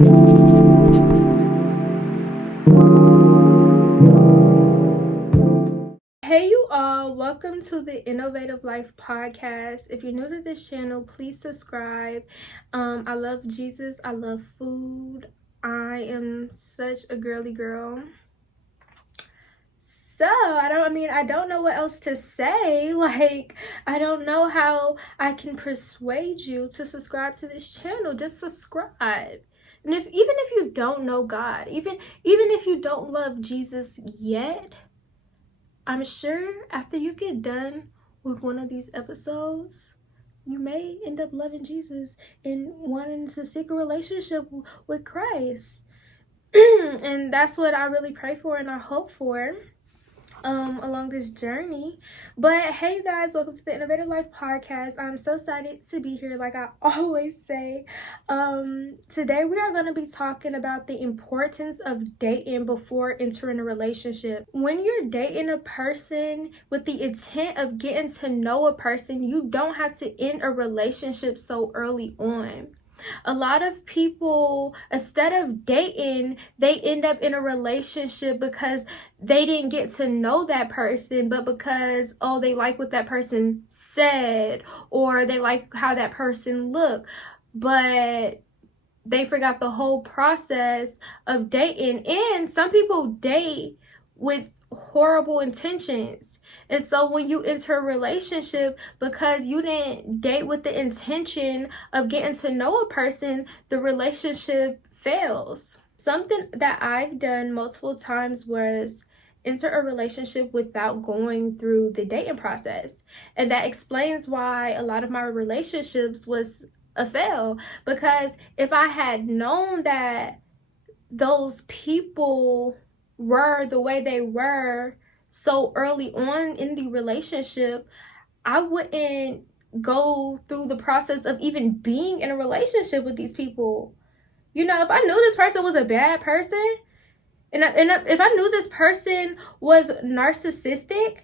Hey you all, welcome to the Innovative Life podcast. If you're new to this channel, please subscribe. I love Jesus, I love food. I am such a girly girl. So I don't know what else to say. I don't know how I can persuade you to subscribe to this channel. Just subscribe. And even if you don't know God, even if you don't love Jesus yet, I'm sure after you get done with one of these episodes, you may end up loving Jesus and wanting to seek a relationship with Christ. And that's what I really pray for and I hope for along this journey. But hey you guys, welcome to the Innovative Life podcast. I'm so excited to be here, like I always say. Today we are going to be talking about the importance of dating before entering a relationship. When you're dating a person with the intent of getting to know a person, you don't have to end a relationship so early on. A lot of people, instead of dating, they end up in a relationship because they didn't get to know that person, but because, they like what that person said, or they like how that person looked, but they forgot the whole process of dating. And some people date with horrible intentions. And so when you enter a relationship, because you didn't date with the intention of getting to know a person, the relationship fails. Something that I've done multiple times was enter a relationship without going through the dating process. And that explains why a lot of my relationships was a fail, because if I had known that those people were the way they were so early on in the relationship, I wouldn't go through the process of even being in a relationship with these people. You know, if I knew this person was a bad person, and if I knew this person was narcissistic,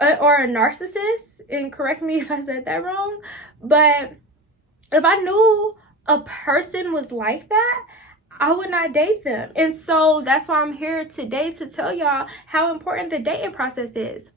or a narcissist, and correct me if I said that wrong, but if I knew a person was like that, I would not date them. And so that's why I'm here today to tell y'all how important the dating process is.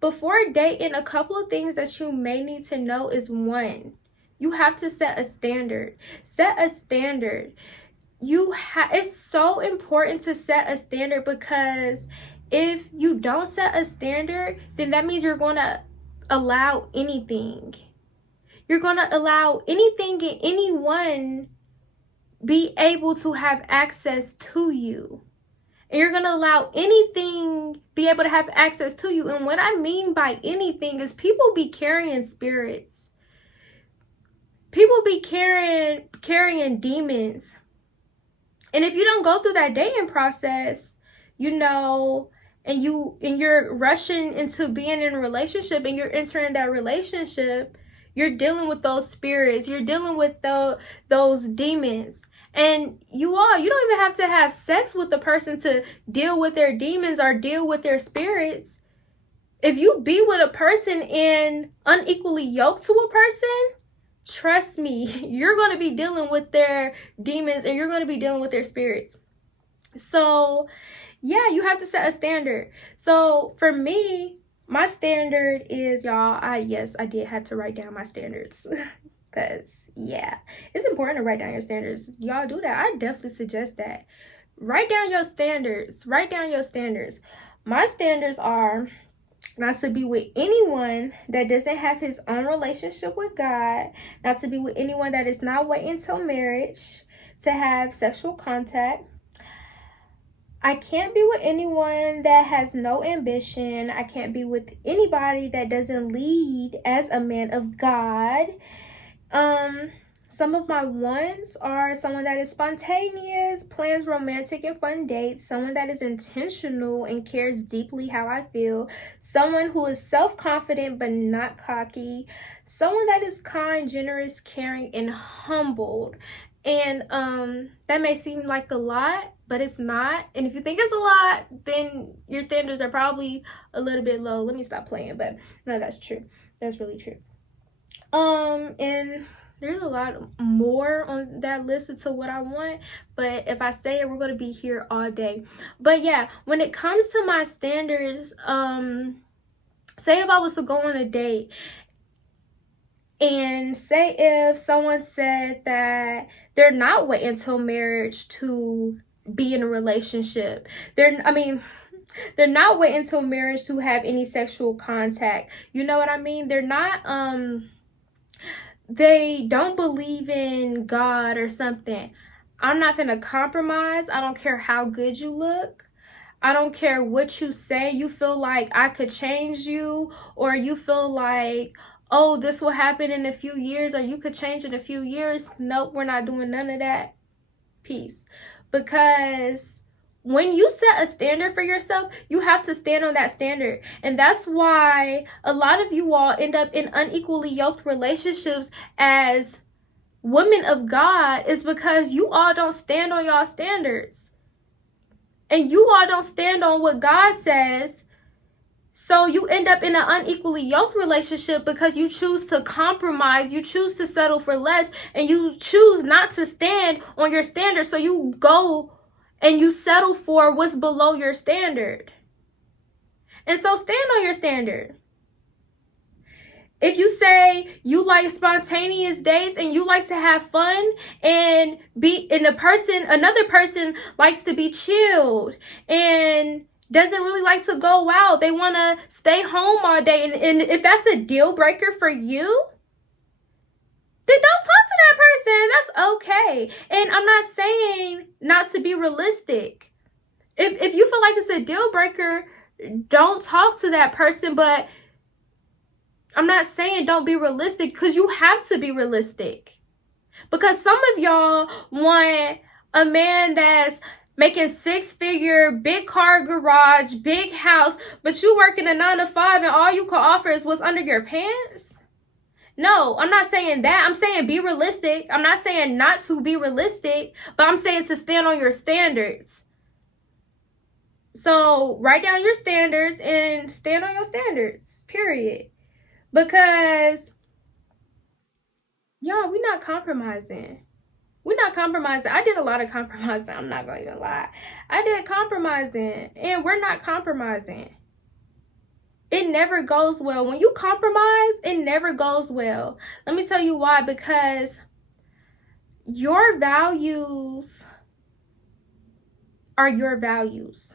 Before dating, a couple of things that you may need to know is, one, you have to set a standard. Set a standard. It's so important to set a standard, because if you don't set a standard, then that means you're going to allow anything. You're going to allow anything and anyone be able to have access to you. And you're going to allow anything be able to have access to you. And what I mean by anything is, people be carrying spirits. People be carrying demons. And if you don't go through that dating process, and you're rushing into being in a relationship, and you're entering that relationship, you're dealing with those spirits, you're dealing with those demons. And you don't even have to have sex with the person to deal with their demons or deal with their spirits. If you be with a person and unequally yoked to a person, trust me, you're going to be dealing with their demons and you're going to be dealing with their spirits. So yeah, you have to set a standard. So for me, my standard is, y'all, I did have to write down my standards. Because yeah, it's important to write down your standards. Y'all do that. I definitely suggest that. Write down your standards. My standards are not to be with anyone that doesn't have his own relationship with God, not to be with anyone that is not waiting till marriage to have sexual contact. I can't be with anyone that has no ambition. I can't be with anybody that doesn't lead as a man of God. Some of my ones are someone that is spontaneous, plans romantic and fun dates, someone that is intentional and cares deeply how I feel, someone who is self-confident but not cocky, someone that is kind, generous, caring, and humbled. And that may seem like a lot, but it's not. And if you think it's a lot, then your standards are probably a little bit low. Let me stop playing, but no, that's true. That's really true. And There's a lot more on that list to what I want, but if I say it, we're going to be here all day. But yeah, when it comes to my standards, say if I was to go on a date, and say if someone said that they're not waiting till marriage to be in a relationship, they're not waiting till marriage to have any sexual contact. You know what I mean? They're not they don't believe in God or something. I'm not gonna compromise. I don't care how good you look. I don't care what you say. You feel like I could change you, or you feel like, oh, this will happen in a few years, or you could change in a few years. Nope, we're not doing none of that. Peace. Because when you set a standard for yourself, you have to stand on that standard. And that's why a lot of you all end up in unequally yoked relationships as women of God, is because you all don't stand on y'all standards. And you all don't stand on what God says. So you end up in an unequally yoked relationship because you choose to compromise, you choose to settle for less, and you choose not to stand on your standard. So you go and you settle for what's below your standard. And so stand on your standard. If you say you like spontaneous dates and you like to have fun and another person likes to be chilled and doesn't really like to go out, they want to stay home all day, and if that's a deal breaker for you, then don't talk to that person. That's okay. And I'm not saying not to be realistic. If you feel like it's a deal breaker, don't talk to that person. But I'm not saying don't be realistic, because you have to be realistic. Because some of y'all want a man that's making 6-figure, big car garage, big house, but you working a 9 to 5 and all you can offer is what's under your pants. No, I'm not saying that. I'm saying be realistic. I'm not saying not to be realistic, but I'm saying to stand on your standards. So write down your standards and stand on your standards, period. Because, y'all, we're not compromising. We're not compromising. I did a lot of compromising. I'm not going to even lie. I did compromising, and we're not compromising. It never goes well. When you compromise, it never goes well. Let me tell you why. Because your values are your values.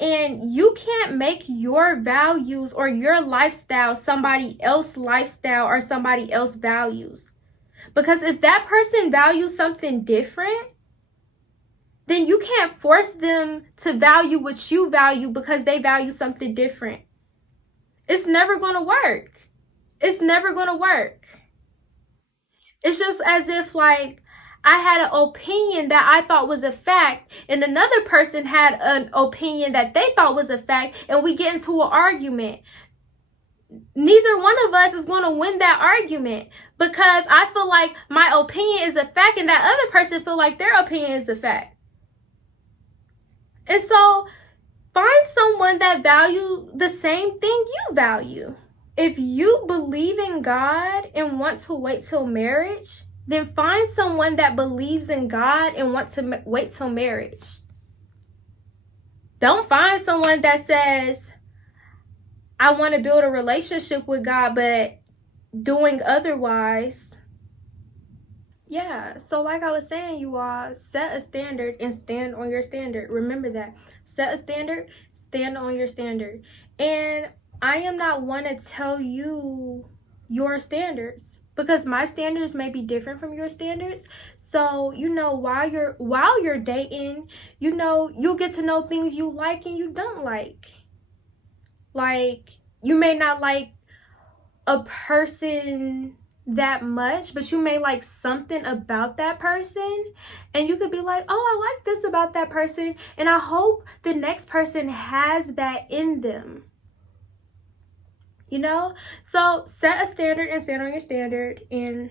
And you can't make your values or your lifestyle somebody else's lifestyle or somebody else's values. Because if that person values something different, then you can't force them to value what you value because they value something different. It's never going to work. It's never going to work. It's just as if, like, I had an opinion that I thought was a fact, and another person had an opinion that they thought was a fact, and we get into an argument. Neither one of us is going to win that argument, because I feel like my opinion is a fact and that other person feel like their opinion is a fact. And so find someone that values the same thing you value. If you believe in God and want to wait till marriage, then find someone that believes in God and want to wait till marriage. Don't find someone that says, I want to build a relationship with God, but doing otherwise. Yeah, so like I was saying, you all, set a standard and stand on your standard. Remember that. Set a standard, stand on your standard. And I am not one to tell you your standards, because my standards may be different from your standards. So, while you're dating, you'll get to know things you like and you don't like. Like, you may not like a person that much, but you may like something about that person, and you could be like, oh, I like this about that person, and I hope the next person has that in them. So set a standard and stand on your standard, and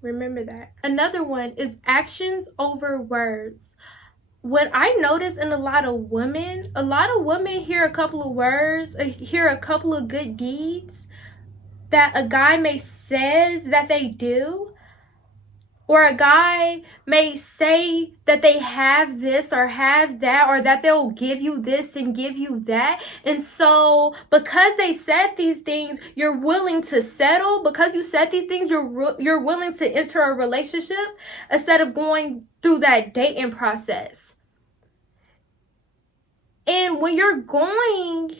remember that. Another one is actions over words. What I notice in a lot of women hear a couple of words, hear a couple of good deeds that a guy may says that they do, Or a guy may say that they have this or have that, or that they'll give you this and give you that. And so because they said these things, you're willing to settle. Because you said these things, you're willing to enter a relationship instead of going through that dating process. And when you're going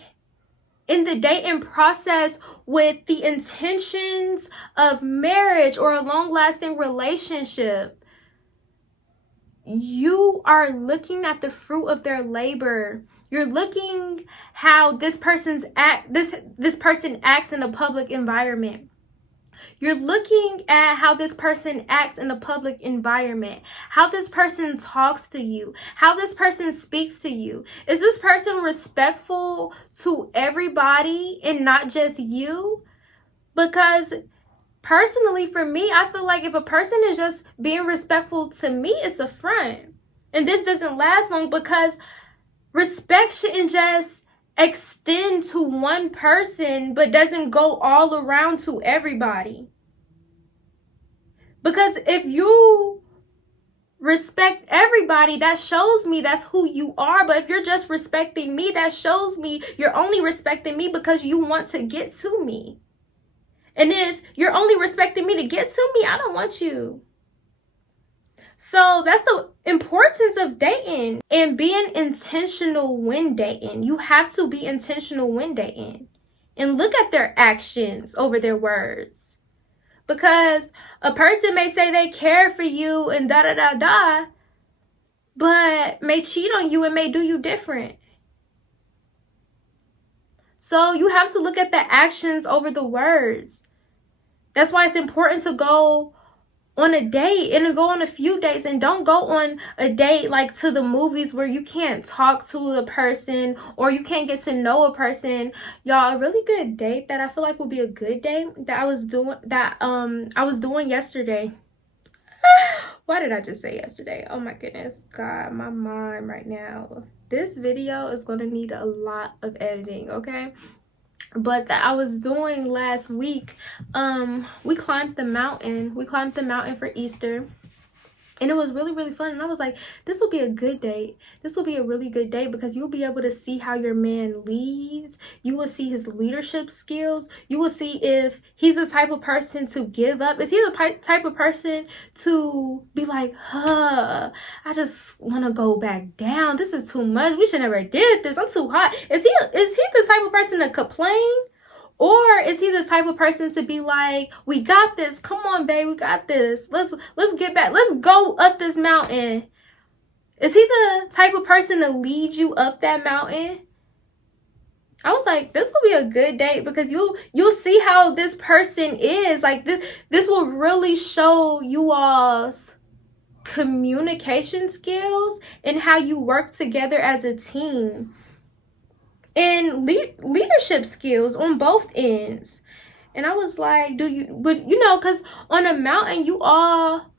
in the dating process with the intentions of marriage or a long-lasting relationship, you are looking at the fruit of their labor. You're looking how this person acts in a public environment. You're looking at how this person acts in a public environment, how this person talks to you, how this person speaks to you. Is this person respectful to everybody and not just you? Because personally, for me, I feel like if a person is just being respectful to me, it's a front. And this doesn't last long, because respect shouldn't just extend to one person but doesn't go all around to everybody. Because if you respect everybody, that shows me that's who you are. But if you're just respecting me, that shows me you're only respecting me because you want to get to me. And if you're only respecting me to get to me, I don't want you. So that's the importance of dating and being intentional when dating. You have to be intentional when dating and look at their actions over their words. Because a person may say they care for you and but may cheat on you and may do you different. So you have to look at the actions over the words. That's why it's important to go on a date and to go on a few dates, and don't go on a date like to the movies where you can't talk to the person or you can't get to know a person. Y'all, a really good date that I feel like would be a good date that I was doing yesterday. Why did I just say yesterday? Oh my goodness, God, my mind right now. This video is going to need a lot of editing, okay? But that I was doing last week, we climbed the mountain for Easter, and it was really, really fun. And I was like, this will be a good date. This will be a really good date because you'll be able to see how your man leads. You will see his leadership skills. You will see if he's the type of person to give up. Is he the type of person to be like, I just want to go back down. This is too much. We should never did this. I'm too hot. Is he the type of person to complain? Or is he the type of person to be like, we got this. Come on, babe, we got this. Let's get back. Let's go up this mountain. Is he the type of person to lead you up that mountain? I was like, this will be a good date because you'll see how this person is. Like this will really show you all's communication skills and how you work together as a team. And leadership skills on both ends. And I was like, because on a mountain, you all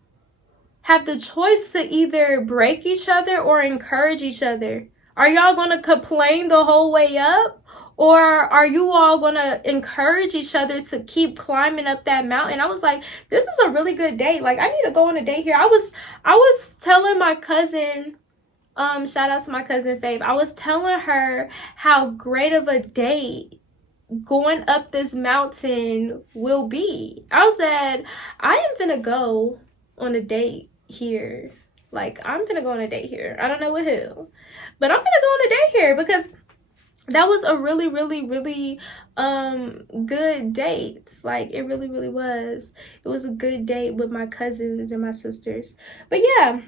have the choice to either break each other or encourage each other. Are y'all going to complain the whole way up? Or are you all going to encourage each other to keep climbing up that mountain? I was like, this is a really good date. Like, I need to go on a date here. I was telling my cousin, shout out to my cousin Faith. I was telling her how great of a date going up this mountain will be. I said, I am gonna go on a date here. Like, I'm gonna go on a date here. I don't know with who, but I'm gonna go on a date here because that was a really, really, really good date. Like, it really, really was. It was a good date with my cousins and my sisters. But yeah.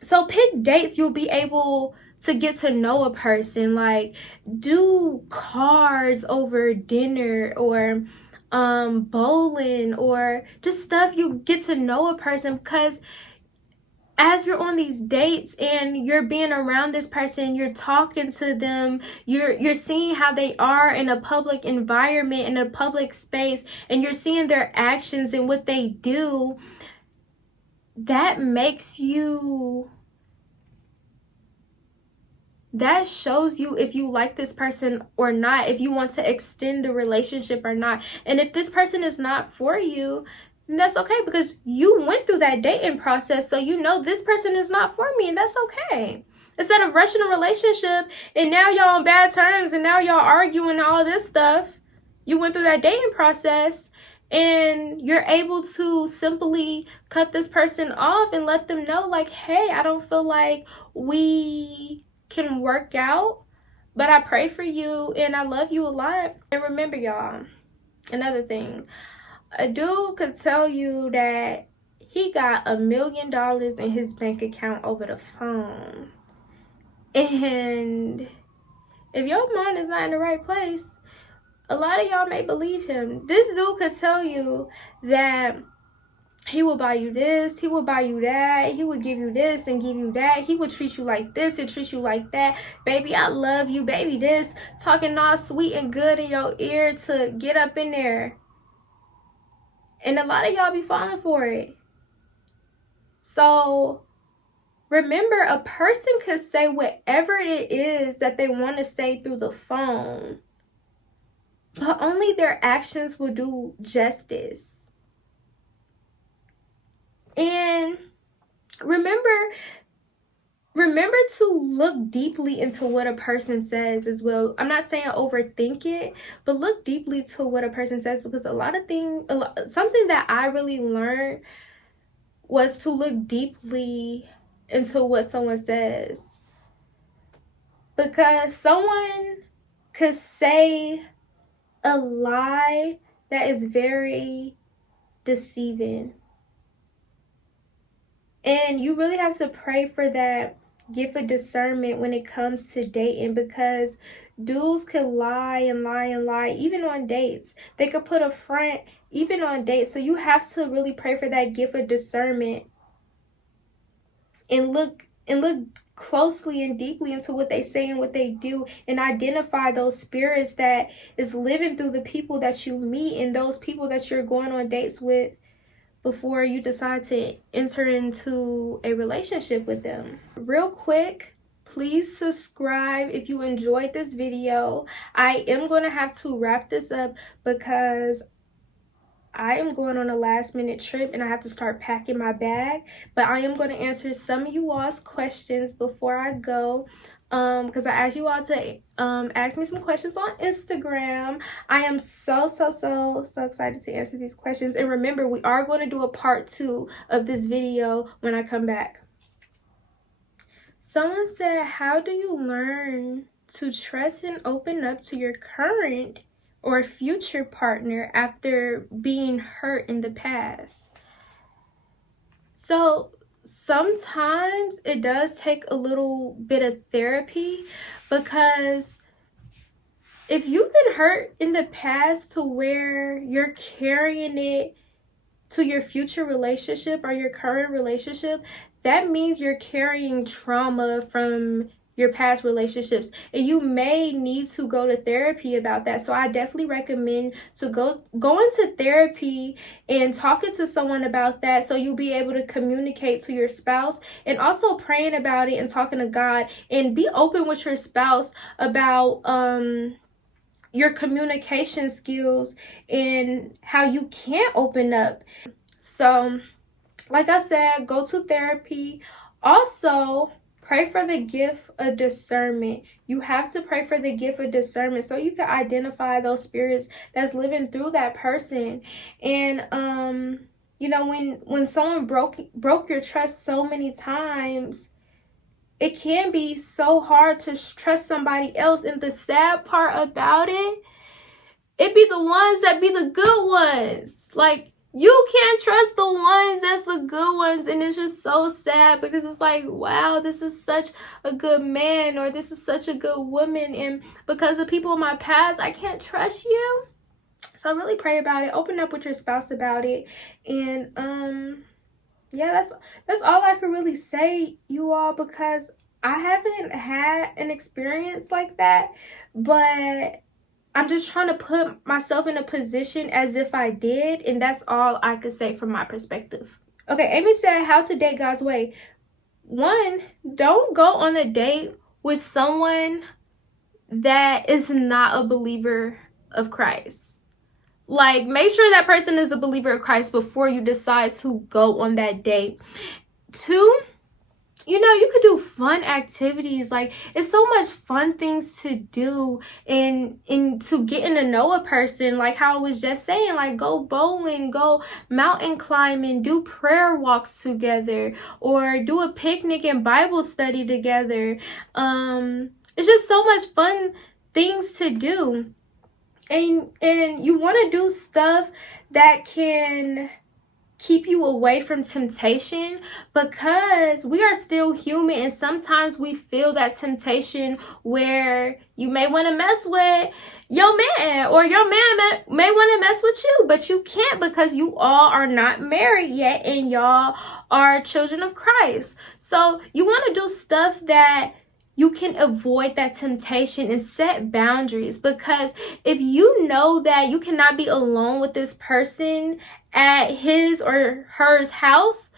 So pick dates you'll be able to get to know a person. Like, do cards over dinner or bowling or just stuff you get to know a person, because as you're on these dates and you're being around this person, you're talking to them, you're seeing how they are in a public environment, in a public space, and you're seeing their actions and what they do. That shows you if you like this person or not, if you want to extend the relationship or not. And if this person is not for you, And that's okay, because you went through that dating process, so you know this person is not for me, and that's okay. Instead of rushing a relationship and now y'all on bad terms and now y'all arguing and all this stuff, you went through that dating process and you're able to simply cut this person off and let them know, like, hey, I don't feel like we can work out, but I pray for you and I love you a lot. And remember, y'all, another thing, a dude could tell you that he got $1 million in his bank account over the phone. And if your mind is not in the right place, a lot of y'all may believe him. This dude could tell you that he will buy you this, he will buy you that, he will give you this and give you that, he will treat you like this and treat you like that. Baby, I love you, baby this, talking all sweet and good in your ear to get up in there. And a lot of y'all be falling for it. So remember, a person could say whatever it is that they want to say through the phone, but only their actions will do justice. And remember to look deeply into what a person says as well. I'm not saying overthink it, but look deeply to what a person says, because something that I really learned was to look deeply into what someone says. Because someone could say a lie that is very deceiving. And you really have to pray for that gift of discernment when it comes to dating, because dudes could lie and lie and lie, even on dates. They could put a front even on dates. So you have to really pray for that gift of discernment and look closely and deeply into what they say and what they do, and identify those spirits that is living through the people that you meet and those people that you're going on dates with before you decide to enter into a relationship with them. Real quick, please subscribe if you enjoyed this video. I am going to have to wrap this up because I am going on a last minute trip and I have to start packing my bag, but I am going to answer some of you all's questions before I go, because I asked you all to ask me some questions on Instagram. I am so excited to answer these questions. And remember, we are going to do a part 2 of this video when I come back. Someone said, how do you learn to trust and open up to your current or future partner after being hurt in the past? So sometimes it does take a little bit of therapy, because if you've been hurt in the past to where you're carrying it to your future relationship or your current relationship, that means you're carrying trauma from your past relationships, and you may need to go to therapy about that. So I definitely recommend to go into therapy and talking to someone about that, so you'll be able to communicate to your spouse, and also praying about it and talking to God, and be open with your spouse about your communication skills and how you can't open up. So like I said, go to therapy. Also, pray for the gift of discernment. You have to pray for the gift of discernment so you can identify those spirits that's living through that person. And you know, when someone broke your trust so many times, it can be so hard to trust somebody else. And the sad part about it be the ones that be the good ones. Like, you can't trust the ones that's the good ones, and it's just so sad, because it's like, wow, this is such a good man, or this is such a good woman, and because of people in my past, I can't trust you. So really pray about it. Open up with your spouse about it. And yeah, that's all I can really say, you all, because I haven't had an experience like that, but I'm just trying to put myself in a position as if I did, and that's all I could say from my perspective. Okay, Amy said, how to date God's way. 1, don't go on a date with someone that is not a believer of Christ. Like, make sure that person is a believer of Christ before you decide to go on that date. 2, you could do fun activities. Like, it's so much fun things to do and to getting to know a person. Like how I was just saying, like, go bowling, go mountain climbing, do prayer walks together, or do a picnic and Bible study together. It's just so much fun things to do. And you want to do stuff that can keep you away from temptation, because we are still human, and sometimes we feel that temptation where you may want to mess with your man, or your man may want to mess with you, but you can't, because you all are not married yet and y'all are children of Christ. So you want to do stuff that you can avoid that temptation and set boundaries, because if you know that you cannot be alone with this person at his or her house,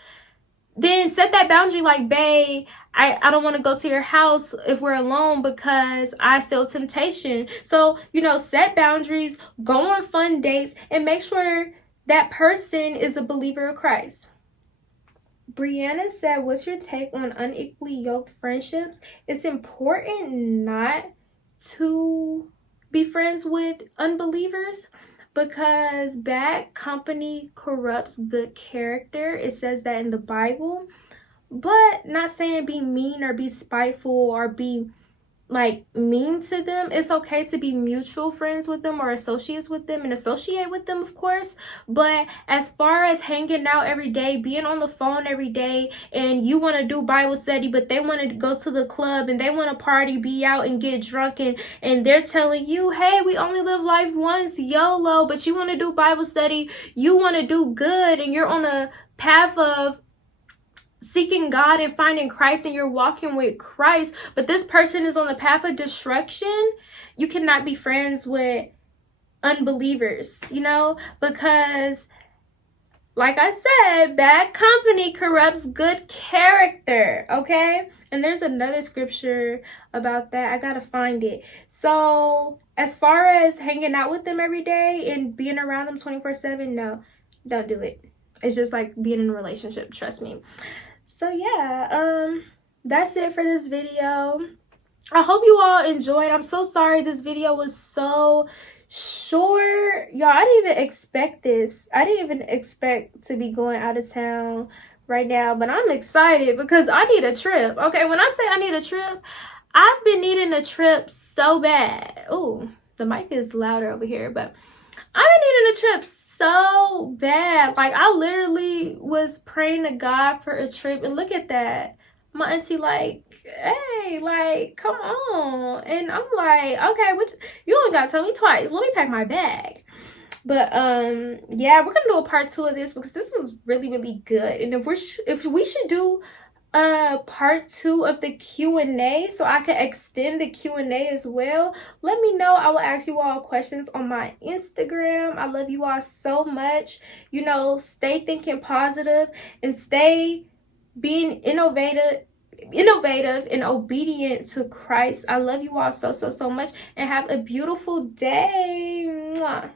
then set that boundary. Like, babe, I don't want to go to your house if we're alone because I feel temptation. So, set boundaries, go on fun dates, and make sure that person is a believer of Christ. Brianna said, what's your take on unequally yoked friendships? It's important not to be friends with unbelievers, because bad company corrupts good character. It says that in the Bible. But not saying be mean or be spiteful or be like mean to them. It's okay to be mutual friends with them or associates with them, and associate with them, of course. But as far as hanging out every day, being on the phone every day, and you want to do Bible study, but they want to go to the club and they want to party, be out and get drunk, and they're telling you, hey, we only live life once, YOLO, but you want to do Bible study, you want to do good, and you're on a path of seeking God and finding Christ, and you're walking with Christ, but this person is on the path of destruction. You cannot be friends with unbelievers, because like I said, bad company corrupts good character, okay? And there's another scripture about that. I gotta find it. So as far as hanging out with them every day and being around them 24/7, no, don't do it. It's just like being in a relationship, trust me. So yeah, that's it for this video. I hope you all enjoyed. I'm so sorry this video was so short. Y'all, I didn't even expect this. I didn't even expect to be going out of town right now, but I'm excited because I need a trip. Okay, when I say I need a trip, I've been needing a trip so bad. Oh, the mic is louder over here, but I've been needing a trip so bad. Like, I literally was praying to God for a trip, and look at that. My auntie like, hey, like, come on. And I'm like, okay, you only gotta tell me twice. Let me pack my bag. But yeah, we're gonna do a part 2 of this because this was really, really good. And if we should do part 2 of the Q&A, so I can extend the Q&A as well, let me know. I will ask you all questions on my Instagram. I love you all so much. Stay thinking positive and stay being innovative and obedient to Christ. I love you all so, so, so much, and have a beautiful day. Mwah.